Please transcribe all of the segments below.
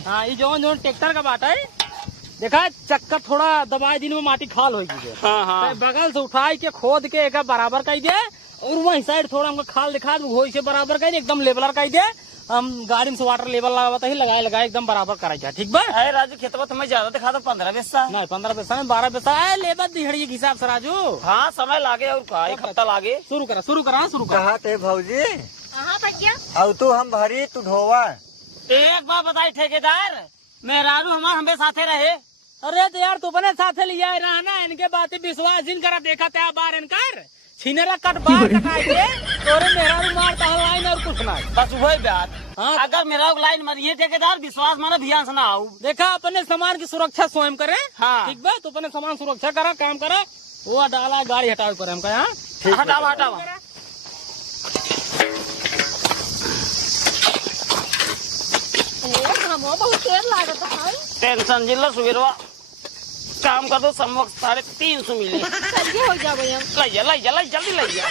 हाँ ये जो ट्रैक्टर का बात है देखा चक्कर थोड़ा दबाए दिन में माटी खाल होगी। हाँ हाँ बगल से उठाई के खोद के एक बराबर कर दिया और वही साइड थोड़ा हमको खाल दिखा वही से बराबर कर एकदम लेवलर कर दिया। हम गाड़ी में वाटर लेवल लगाता ही लगाए एकदम बराबर कराई ठीक बा। राजू खेतवा तुम्हें ज्यादा दिखा दो 15 पैसा नहीं 15 पैसा में 12 पैसा है लेबर दिहड़ी के हिसाब से राजू। हाँ समय लागे और का एक हफ्ता लागे। शुरू करा थे भौजी। हाँ भैया अब तू हम भरी तू ढोवा। एक बार बताई ठेकेदार मेहरारू हमें साथे रहे। अरे तो यार तू अपने साथे लिया रहना इनके बातें विश्वास जिन करा देखा त्या बार इनकर छीनेरा कट बार टकाई दे तोरे मेहरारू मारता है लाइन और कुछ ना बस वही बात। हाँ अगर मेरा लाइन मरिए ठेकेदार विश्वास माना ध्यान से ना आओ। देखा अपने सामान की सुरक्षा स्वयं करे। हाँ ठीक बा तू अपने सामान सुरक्षा करा काम करा वो डाला गाड़ी हटाओ करे हमका यहाँ हटावा हटावा। बहुत देर लागत है। टेंशन जिला सुबेरवा काम कर दो समवक्त 350 मिले। जल्दी हो जाओ भैया। लाई जा जल्दी लाई जा।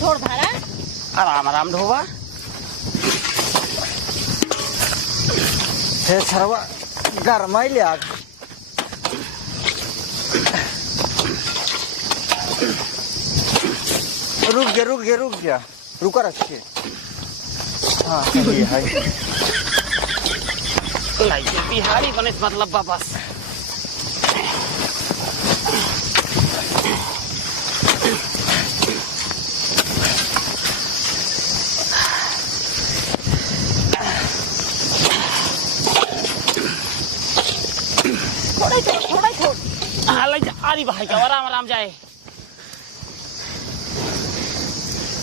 छोड़ धारा आराम आराम ढोबा। छरवा गरमाई लिया। रुक गया रुका रखिए। हाँ है बिहारी बने मतलब बस। थोड़ा छोड़। हाँ ले जा अरे भाई का आराम आराम जाए।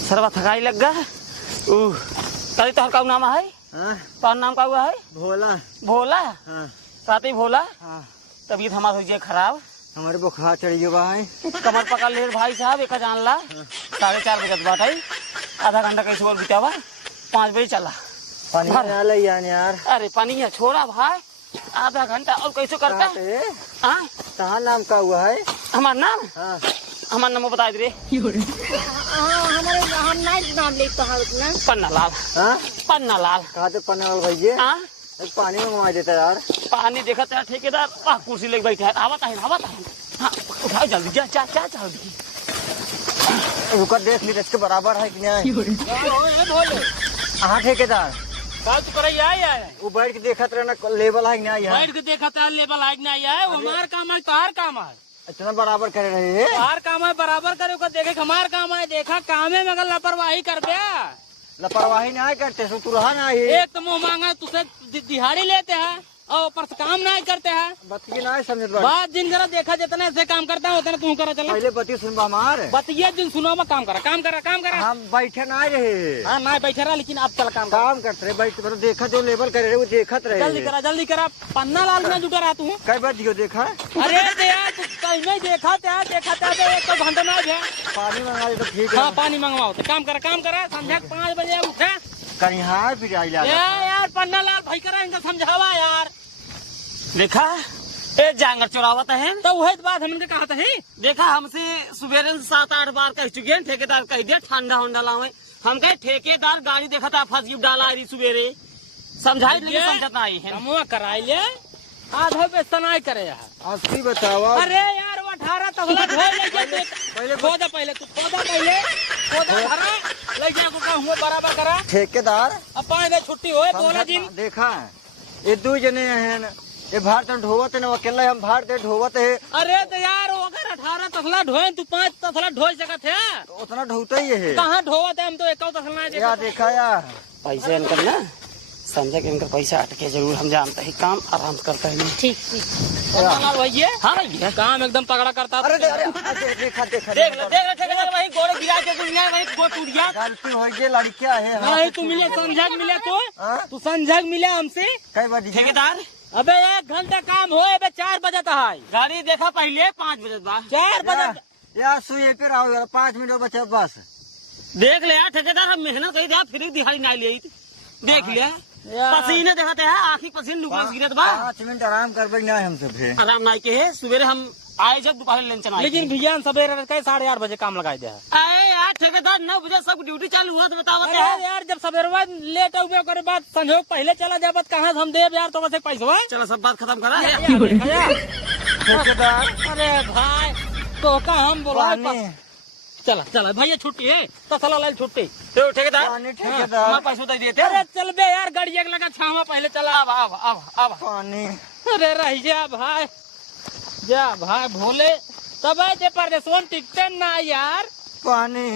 सरवा थकाई लग गया। कभी तो का नाम है तो नाम का हुआ है भोला। भोला हाँ साथी भोला। हाँ तबीयत हमारी हो जाए खराब। हमारे बुखार चढ़ गया है। कमर पकड़ ले भाई साहब एक जान ला। 4:30 बजे बात है। आधा घंटा कैसे बोल बितावा 5 बजे चला। पानी ना ले यार। अरे पानी है छोड़ा भाई आधा घंटा और कैसे करता है। हाँ कहाँ नाम का हुआ है हमारा नाम। हाँ हमारा नाम बता दे। हमारे हम नहीं नाम लेते हैं उतना। पन्ना लाल। हाँ पन्ना लाल कहा थे पन्ने वाले भैया। हाँ पानी मंगवा देता यार। पानी देखा था ठेकेदार कुर्सी लेके बैठा है। आवता है हाँ उठाओ जल्दी जा जा जा जल्दी। रुका देख ली इसके बराबर है कि नहीं। हाँ ठेकेदार वो बैठ के देखा रहना लेवल है कि नहीं है। बैठ के देखा था लेवल है नहीं है वो हमार काम है तोहार काम है। इतना बराबर कर रहे हैं। तोहार काम है बराबर करे देखे हमार काम है देखा काम है मगर लापरवाही कर बे। लापरवाही नहीं करते सो तू रहा नहीं। एक तो मुँह मांगा तुझसे दिहाड़ी लेते हैं और ऊपर से काम नहीं करते हैं। बतिए नहीं समझ बात दिन करा देखा जितना ऐसे काम करता है उतना तू करा चला। पहले बतिए सुन हमारे बतिया दिन सुनो मैं काम करा। हम बैठे नहीं रहे। हाँ ना बैठे रहा लेकिन अब चल काम करते रहे बैठ मतलब देखा जो लेवल कर रहे वो देखत रहे। जल्दी करा पन्ना लाल में जुटा रहा तू। कई बार दियो देखा। अरे यार तू कहीं नहीं देखा तो एक घंटा ना है। पानी मंगा दे तो ठीक है। हाँ पानी मंगवाओ तो काम करा समझा 5 बजे उठा कहीं हाँ फिर आई यार पन्ना लाल भाई करा इनका समझावा यार। देखा ए जांगर चुरावत है तो वही बात हमने कहा था। देखा हमसे सुबेरे 7-8 बार कह चुके हैं ठेकेदार कह दिया ठंडा उंडा लावे। हम कहे ठेकेदार गाड़ी देखा था फंस गई डाला रही सुबेरे समझाई लेकिन समझत नहीं है। कमुआ कराई ले आधा पैसा नहीं करे यार। अस्सी बताओ। अरे यार वो 18 तगला ढोल लेके पहले खोदा भरा ले जा को बराबर करा ठेकेदार अब 5 बजे छुट्टी होए बोला दिन देखा ये 2 जने हैं ये भार तो ढोवत है ना अकेला हम भार दे ढोवत है। अरे तो यार वो अगर 18 तसला ढोए तू 5 तसला ढोई सकत है तो उतना ढोता ही है। कहाँ ढोवत है हम तो 1 तसला यार देखा यार पैसे इनकर ना समझा कि इनका पैसा अटके जरूर हम जानते हैं काम आराम से करता है। ठीक भैया हाँ भैया काम एकदम तगड़ा करता। अरे देखा देख ले वही गोड़े गिरा के वही गोड़ टूट गया। गलती हो गई लड़कियां है। नहीं तू मिले संझक मिले तू संझक मिले हमसे कई बार ठेकेदार। अबे 1 घंटा काम हो 4 बजे तक है गाड़ी देखा पहले 5 बजे बाद 4 बजे यार सुई पे रहो यार 5 मिनट बचा बस। देख ले यार ठेकेदार हम मेहनत करी फिर दिहाड़ी नहीं ली देख लिया यार। पसीने देखते हैं आखिर पसीने लुकने से गिरत बा 5 मिनट आराम करबे ना हमसे फिर। आराम नहीं के है सवेरे हम आए जब दोपहर लंच आए लेकिन भैया सवेरे 8:30 बजे काम लगाई दे। अरे यार ठेकेदार 9 बजे सब ड्यूटी चालू हुआ तो बतावत अरे है यार जब सवेरे लेट हो करे बात संजोग पहले चला जाबत कहाँ से हम देव यार तो बस एक पैसा है। चलो सब बात खत्म करा ठेकेदार अरे भाई तो का हम बोला पानी चला चला भैया छुट्टी है तो चला लाल छुट्टी। तो ठेकेदार पानी हमारे ठेकेदार पैसे दे देते अरे चल बे यार गाड़ी एक लगा छावा पहले चला। अब पानी अरे रह जा भाई भोले तब परदेशवन टिकते ना यार। पानी